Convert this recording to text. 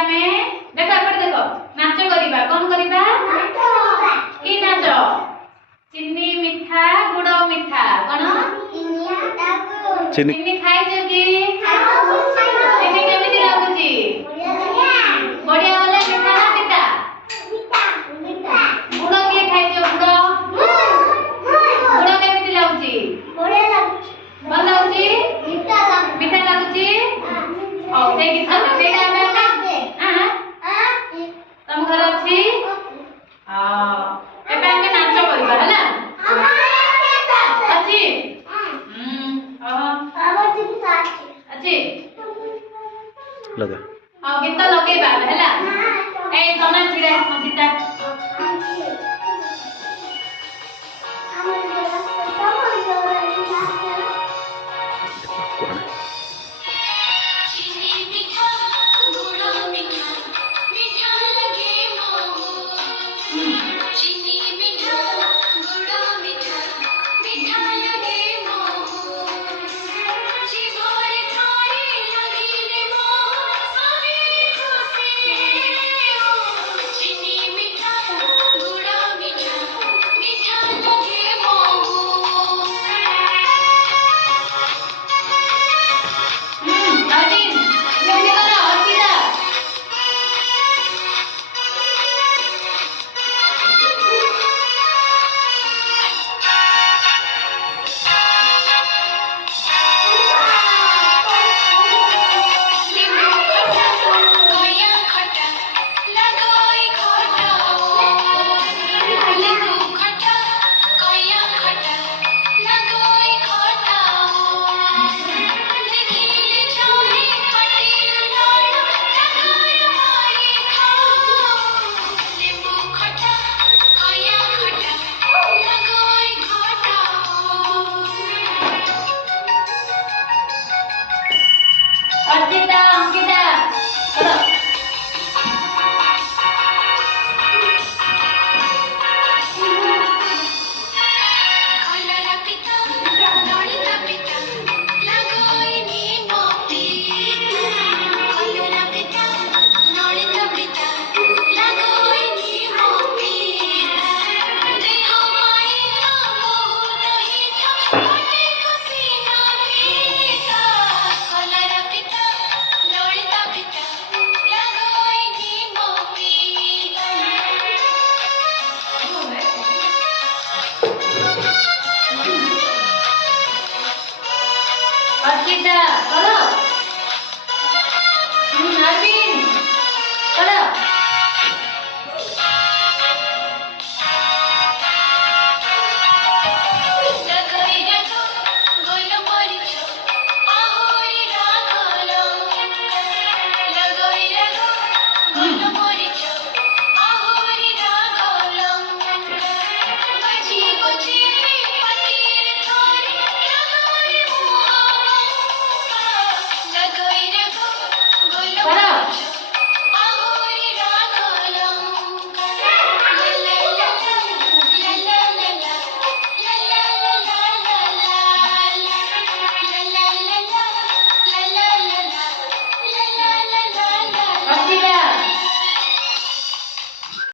हमें देखो एपटे देखो नाच करिबा कोन करिबा की नाच चिन्नी मिठा गुड़ मिठा कोन चिन्नी खाइ छ की चिन्नी केमिति लागुची बढ़िया वाला मिठा ना मिठा गुड़ के खाइ छ गुड़ केमिति लागुची बढ़िया लागुची भल लागुची मिठा लागुची ओ से गीत सेटा हमें हां तम घर अछि एटा हमें नाच करबा हला अछि अच्छी लगा गीत लगे हला ए सोना छिड़ा मजिता